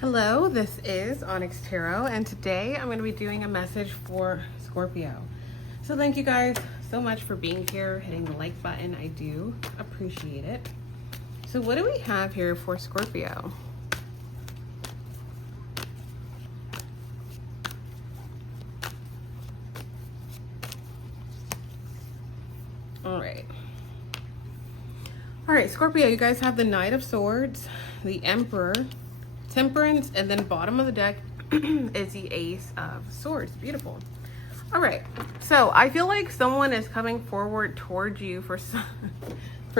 Hello, this is Onyx Tarot, and today I'm going to be doing a message for Scorpio. So thank you guys so much for being here, hitting the like button. I do appreciate it. So what do we have here for Scorpio? All right, Scorpio, you guys have the Knight of Swords, the Emperor, Temperance, and then bottom of the deck is the Ace of Swords. Beautiful. All right, so I feel like someone is coming forward towards you for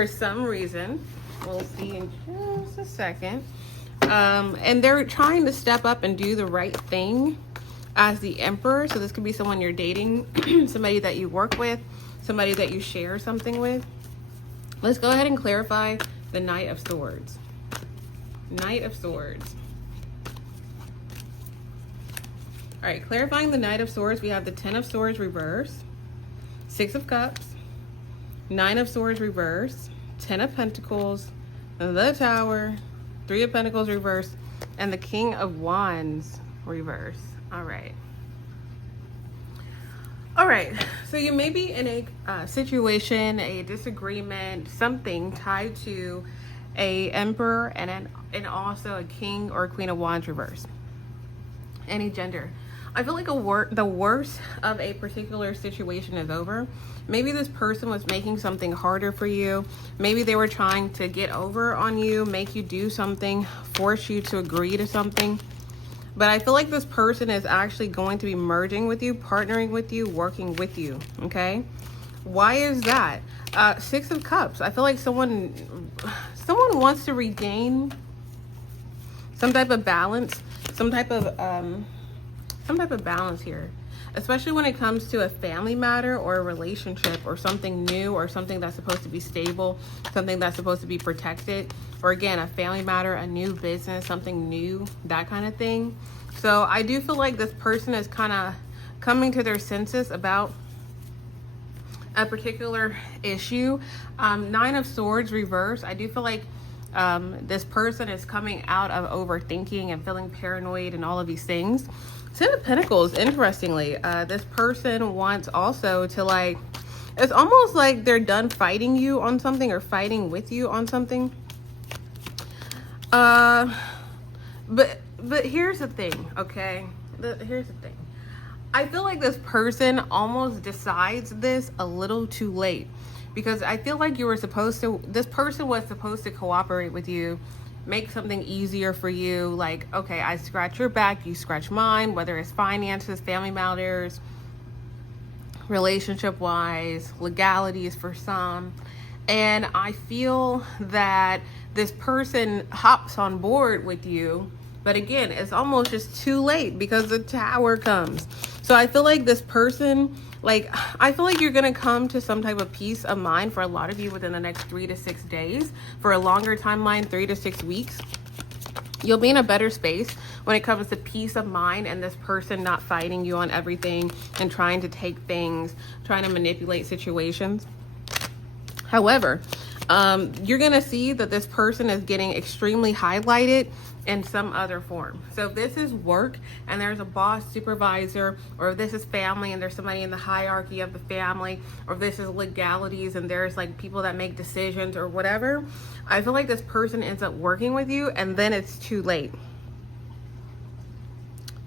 some reason. We'll see in just a second. And they're trying to step up and do the right thing as the Emperor. So this could be someone you're dating, somebody that you work with, somebody that you share something with. Let's go ahead and clarify the Knight of Swords. Knight of Swords. All right, clarifying the Knight of Swords, we have the Ten of Swords reverse, Six of Cups, Nine of Swords reverse, Ten of Pentacles, the Tower, Three of Pentacles reverse, and the King of Wands reverse. All right. All right, so you may be in a situation, a disagreement, something tied to a Emperor and also a King or Queen of Wands reverse. Any gender. I feel like the worst of a particular situation is over. Maybe this person was making something harder for you. Maybe they were trying to get over on you, make you do something, force you to agree to something. But I feel like this person is actually going to be merging with you, partnering with you, working with you, okay? Why is that? Six of Cups. I feel like someone wants to regain some type of balance, some type of balance here, especially when it comes to a family matter or a relationship or something new or something that's supposed to be stable, something that's supposed to be protected, or again, a family matter, a new business, something new, that kind of thing. So I do feel like this person is kind of coming to their senses about a particular issue. Nine of Swords reverse. I do feel like this person is coming out of overthinking and feeling paranoid and all of these things. Ten of Pentacles, interestingly, this person wants also to it's almost like they're done fighting you on something or fighting with you on something. But here's the thing, okay? Here's the thing. I feel like this person almost decides this a little too late, because I feel like this person was supposed to cooperate with you, make something easier for you. Like, okay, I scratch your back, you scratch mine, whether it's finances, family matters, relationship wise, legalities for some. And I feel that this person hops on board with you, but again, it's almost just too late because the Tower comes. So I feel like this person, I feel like you're going to come to some type of peace of mind for a lot of you within the next 3 to 6 days. For a longer timeline, 3 to 6 weeks, you'll be in a better space when it comes to peace of mind and this person not fighting you on everything and trying to take things, trying to manipulate situations. However, you're going to see that this person is getting extremely highlighted in some other form. So if this is work and there's a boss, supervisor, or if this is family and there's somebody in the hierarchy of the family, or if this is legalities and there's people that make decisions or whatever, I feel like this person ends up working with you and then it's too late.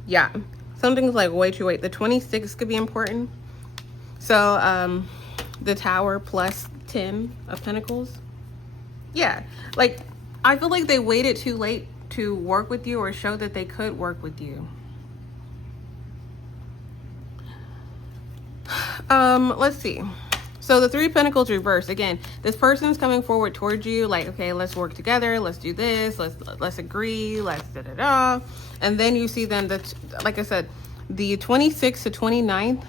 Yeah, something's way too late. The 26 could be important. So the Tower plus 10 of Pentacles. Yeah, I feel like they waited too late to work with you or show that they could work with you. Let's see. So the Three of Pentacles reverse. Again, this person's coming forward towards you, okay, let's work together, let's do this, let's agree, let's da-da-da. And then you see them, like I said, the 26th to 29th,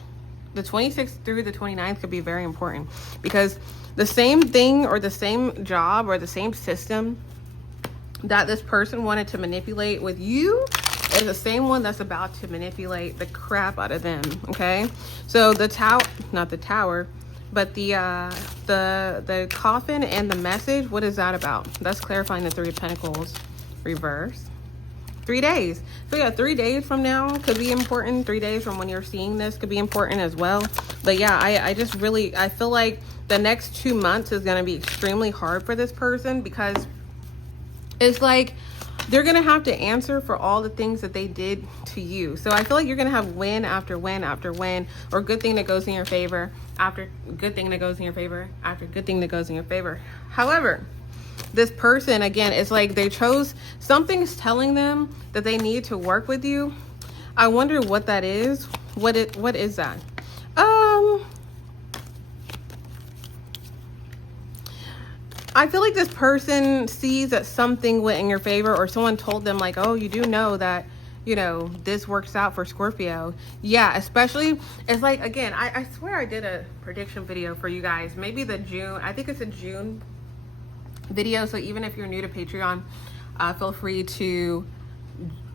the 26th through the 29th could be very important, because the same thing or the same job or the same system that this person wanted to manipulate with you is the same one that's about to manipulate the crap out of them, okay? So the not the Tower, but the coffin and the message, what is that about? That's clarifying the Three of Pentacles reverse. 3 days. So yeah, 3 days from now could be important. 3 days from when you're seeing this could be important as well. But yeah, I just really, I feel like the next 2 months is going to be extremely hard for this person, because it's like they're going to have to answer for all the things that they did to you. So I feel like you're going to have win after win after win, or good thing that goes in your favor after good thing that goes in your favor after good thing that goes in your favor. However, this person, again, it's like they chose, something's telling them that they need to work with you. I wonder what that is. What is that? I feel like this person sees that something went in your favor, or someone told them like, oh, you do know that, you know, this works out for Scorpio. Yeah, especially, it's like, again, I swear I did a prediction video for you guys. Maybe the June, I think it's a June video. So even if you're new to Patreon, feel free to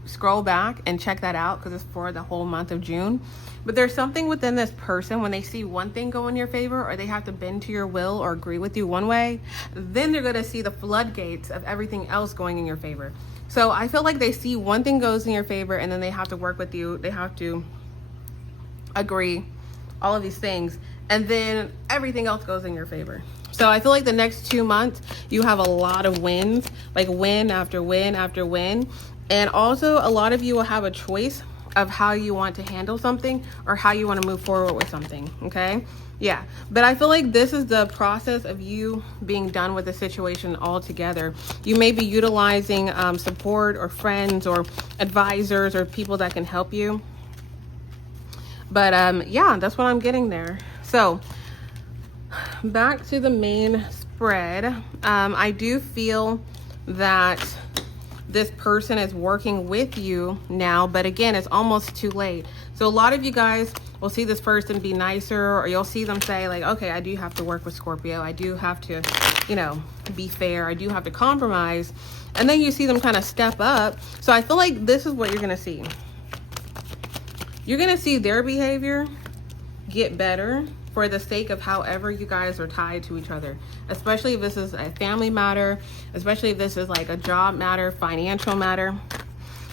scroll back and check that out, because it's for the whole month of June. But there's something within this person, when they see one thing go in your favor, or they have to bend to your will or agree with you one way, then they're going to see the floodgates of everything else going in your favor. So I feel like they see one thing goes in your favor, and then they have to work with you, they have to agree, all of these things, and then everything else goes in your favor. So I feel like the next 2 months you have a lot of wins, like win after win after win. And also a lot of you will have a choice of how you want to handle something, or how you want to move forward with something. Okay, yeah, but I feel like this is the process of you being done with the situation altogether. You may be utilizing support, or friends, or advisors, or people that can help you. But yeah, that's what I'm getting there. So back to the main spread. I do feel that this person is working with you now, but again, it's almost too late. So a lot of you guys will see this person be nicer, or you'll see them say like, okay, I do have to work with Scorpio, I do have to, you know, be fair, I do have to compromise. And then you see them kind of step up. So I feel like this is what you're gonna see. You're gonna see their behavior get better for the sake of however you guys are tied to each other, especially if this is a family matter, especially if this is like a job matter, financial matter.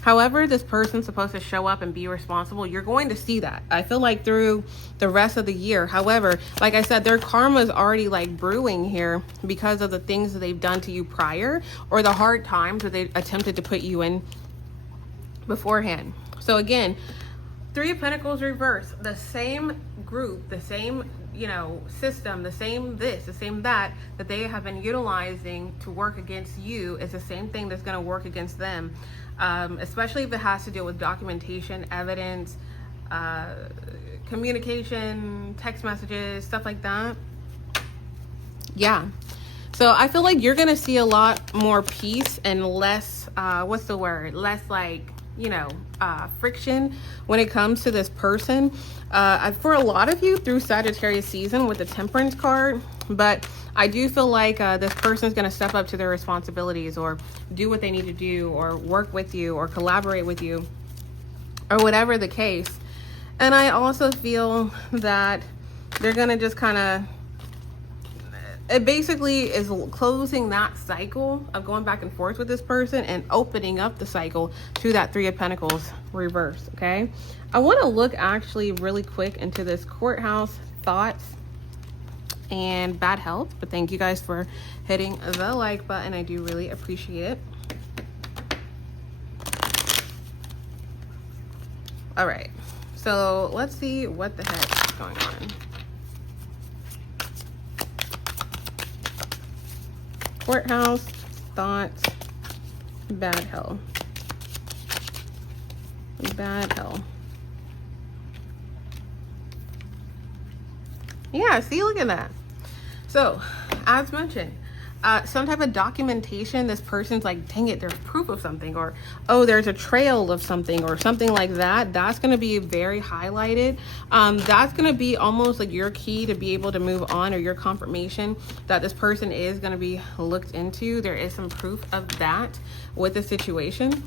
However this person's supposed to show up and be responsible, you're going to see that, I feel like, through the rest of the year. However, like I said, their karma is already like brewing here because of the things that they've done to you prior, or the hard times that they attempted to put you in beforehand. So again, 3 of Pentacles reverse, the same group, the same, you know, system, the same this, the same that they have been utilizing to work against you is the same thing that's going to work against them. Especially if it has to deal with documentation, evidence, communication, text messages, stuff like that. Yeah. So I feel like you're going to see a lot more peace and less, what's the word? Less like, you know, friction when it comes to this person. For a lot of you through Sagittarius season with the Temperance card, but I do feel like this person is going to step up to their responsibilities, or do what they need to do, or work with you, or collaborate with you, or whatever the case. And I also feel that they're going to just kind of, it basically is closing that cycle of going back and forth with this person, and opening up the cycle to that 3 of Pentacles reverse. Okay, I want to look actually really quick into this courthouse, thoughts, and bad health. But thank you guys for hitting the like button, I do really appreciate it. All right, so let's see what the heck is going on. Courthouse, thoughts, bad hell. Bad hell. Yeah, see, look at that. So, as mentioned, some type of documentation, this person's like, dang it, there's proof of something, or oh, there's a trail of something, or something like that. That's going to be very highlighted. That's going to be almost like your key to be able to move on, or your confirmation that this person is going to be looked into. There is some proof of that with the situation.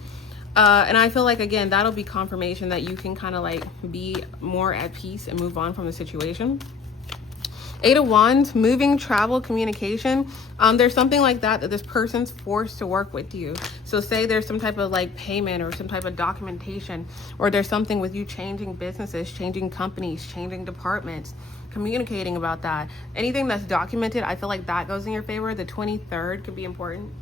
And I feel like, again, that'll be confirmation that you can kind of like be more at peace and move on from the situation. Eight of Wands, moving, travel, communication. There's something like that this person's forced to work with you. So say there's some type of like payment or some type of documentation, or there's something with you changing businesses, changing companies, changing departments, communicating about that. Anything that's documented, I feel like that goes in your favor. The 23rd could be important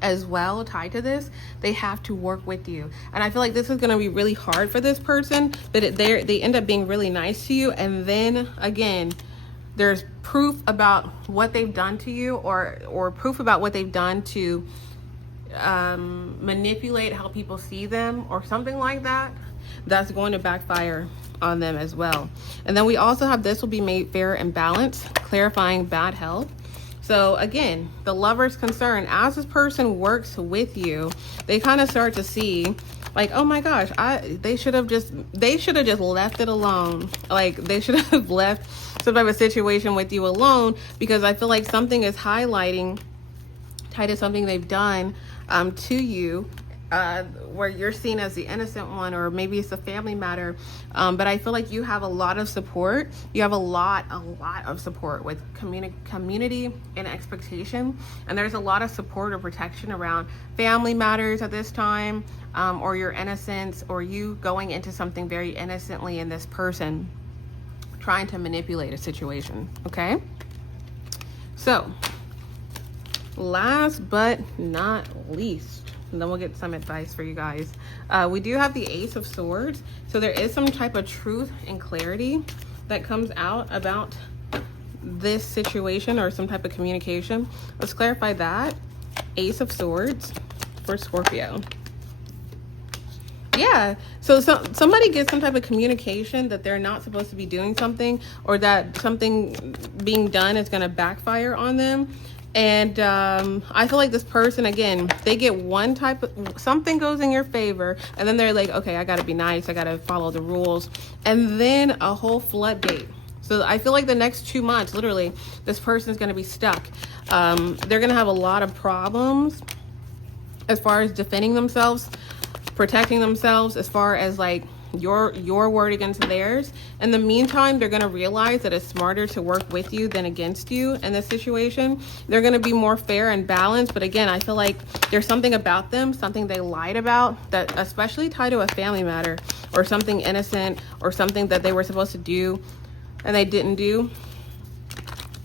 as well, tied to this. They have to work with you, and I feel like this is going to be really hard for this person, but they end up being really nice to you. And then again, there's proof about what they've done to you, or proof about what they've done to manipulate how people see them, or something like that, that's going to backfire on them as well. And then we also have, this will be made fair and balanced, clarifying bad health. So again, the Lover's concern, as this person works with you, they kind of start to see like, oh my gosh, they should have just left it alone. Like, they should have left some type of situation with you alone, because I feel like something is highlighting, tied to something they've done to you, where you're seen as the innocent one, or maybe it's a family matter. But I feel like you have a lot of support. You have a lot of support with community and expectation. And there's a lot of support or protection around family matters at this time, or your innocence, or you going into something very innocently, in this person trying to manipulate a situation. Okay. So last but not least, and then we'll get some advice for you guys. We do have the Ace of Swords. So there is some type of truth and clarity that comes out about this situation, or some type of communication. Let's clarify that. Ace of Swords for Scorpio. Yeah, so somebody gets some type of communication that they're not supposed to be doing something, or that something being done is going to backfire on them. And I feel like this person, again, they get one type of, something goes in your favor, and then they're like, okay, I got to be nice, I got to follow the rules, and then a whole floodgate. So I feel like the next 2 months, literally, this person is going to be stuck. They're going to have a lot of problems as far as defending themselves, protecting themselves, as far as like your word against theirs. In the meantime, they're going to realize that it's smarter to work with you than against you in this situation. They're going to be more fair and balanced. But again, I feel like there's something about them, something they lied about, that especially tied to a family matter, or something innocent, or something that they were supposed to do and they didn't do.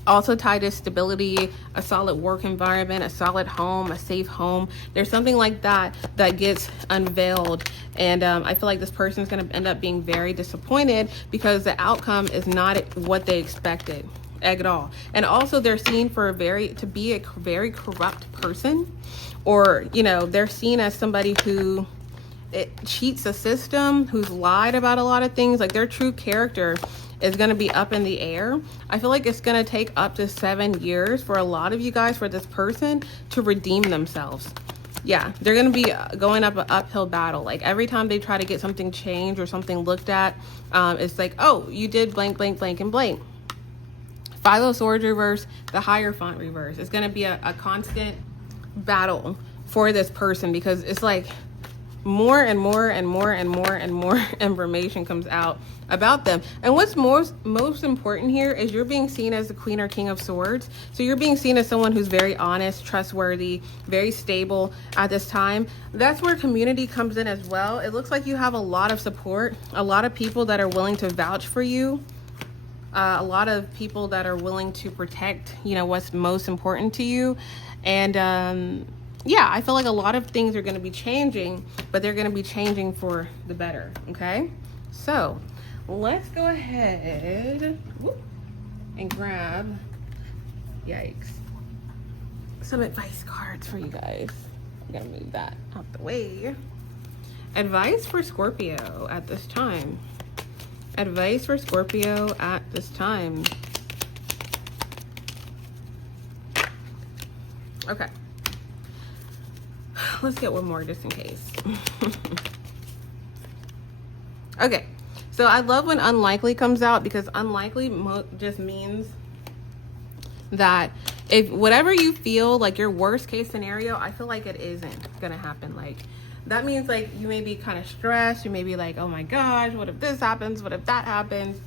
Also tied to stability, a solid work environment, a solid home, a safe home. There's something like that that gets unveiled. And I feel like this person is going to end up being very disappointed, because the outcome is not what they expected at all. And also they're seen to be a very corrupt person, or, you know, they're seen as somebody who cheats the system, who's lied about a lot of things. Like, their true character is going to be up in the air. I feel like it's going to take up to 7 years for a lot of you guys, for this person to redeem themselves. Yeah, they're going to be going up an uphill battle. Like, every time they try to get something changed or something looked at, it's like, oh, you did blank, blank, blank, and blank. Five of Swords reverse, the Hierophant reverse. It's going to be a constant battle for this person, because it's like more and more and more and more and more information comes out about them. And what's most important here is you're being seen as the Queen or King of Swords. So you're being seen as someone who's very honest, trustworthy, very stable at this time. That's where community comes in as well. It looks like you have a lot of support, a lot of people that are willing to vouch for you, a lot of people that are willing to protect, you know, what's most important to you. And yeah, I feel like a lot of things are going to be changing, but they're going to be changing for the better. Okay, so let's go ahead and grab, yikes, some advice cards for you guys. I'm going to move that out the way. Advice for Scorpio at this time. Advice for Scorpio at this time. Okay. Let's get one more just in case. Okay, so I love when unlikely comes out, because unlikely just means that if whatever you feel like your worst case scenario, I feel like it isn't gonna happen. Like, that means like you may be kind of stressed, you may be like, oh my gosh, what if this happens, what if that happens?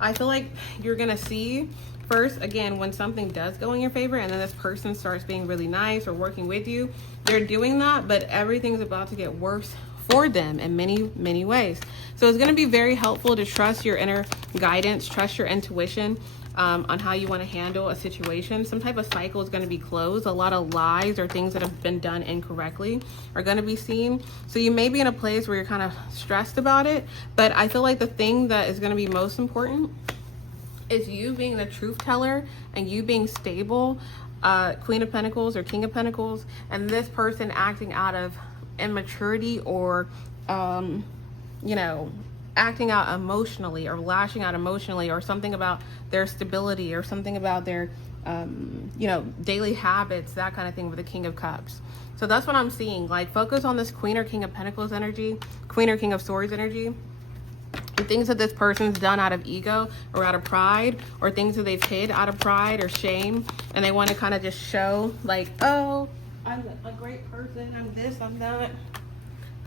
I feel like you're gonna see first, again, when something does go in your favor and then this person starts being really nice or working with you, they're doing that, but everything's about to get worse for them in many ways. So it's going to be very helpful to trust your inner guidance, trust your intuition on how you want to handle a situation. Some type of cycle is going to be closed. A lot of lies or things that have been done incorrectly are going to be seen. So you may be in a place where you're kind of stressed about it, but I feel like the thing that is going to be most important is you being the truth teller and you being stable, Queen of Pentacles or King of Pentacles, and this person acting out of immaturity or you know, acting out emotionally or lashing out emotionally, or something about their stability or something about their you know, daily habits, that kind of thing, with the King of Cups. So that's what I'm seeing. Like, focus on this Queen or King of Pentacles energy, Queen or King of Swords energy. Things that this person's done out of ego or out of pride, or things that they've hid out of pride or shame, and they want to kind of just show like, oh, I'm a great person, I'm this, I'm that.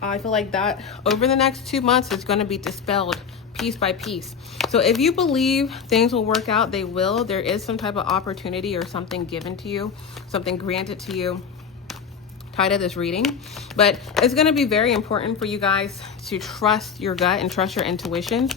I feel like that over the next 2 months is going to be dispelled piece by piece. So if you believe things will work out, they will. There is some type of opportunity or something given to you, something granted to you tied to this reading. But it's going to be very important for you guys to trust your gut and trust your intuition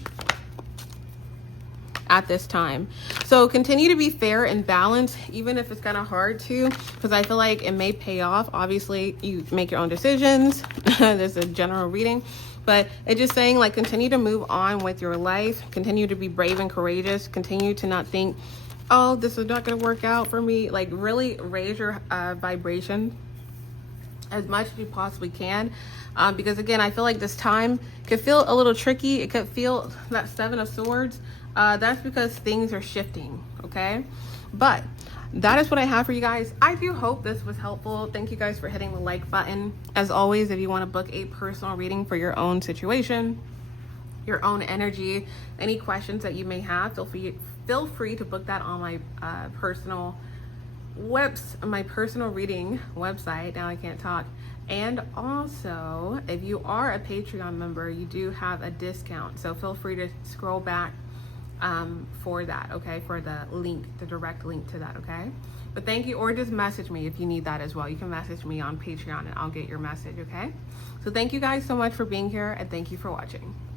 at this time. So continue to be fair and balanced, even if it's kind of hard to, because I feel like it may pay off. Obviously, you make your own decisions. There's a general reading, but it's just saying, like, continue to move on with your life. Continue to be brave and courageous. Continue to not think, oh, this is not going to work out for me. Like, really raise your vibration as much as you possibly can, because again, I feel like this time could feel a little tricky. It could feel that Seven of Swords. That's because things are shifting, okay? But that is what I have for you guys. I do hope this was helpful. Thank you guys for hitting the like button. As always, if you want to book a personal reading for your own situation, your own energy, any questions that you may have, feel free to book that on my personal reading website. Now I can't talk. And also, if you are a Patreon member, you do have a discount, so feel free to scroll back for that, okay, for the link, the direct link to that, okay? But thank you, or just message me if you need that as well. You can message me on Patreon and I'll get your message, okay? So thank you guys so much for being here, and thank you for watching.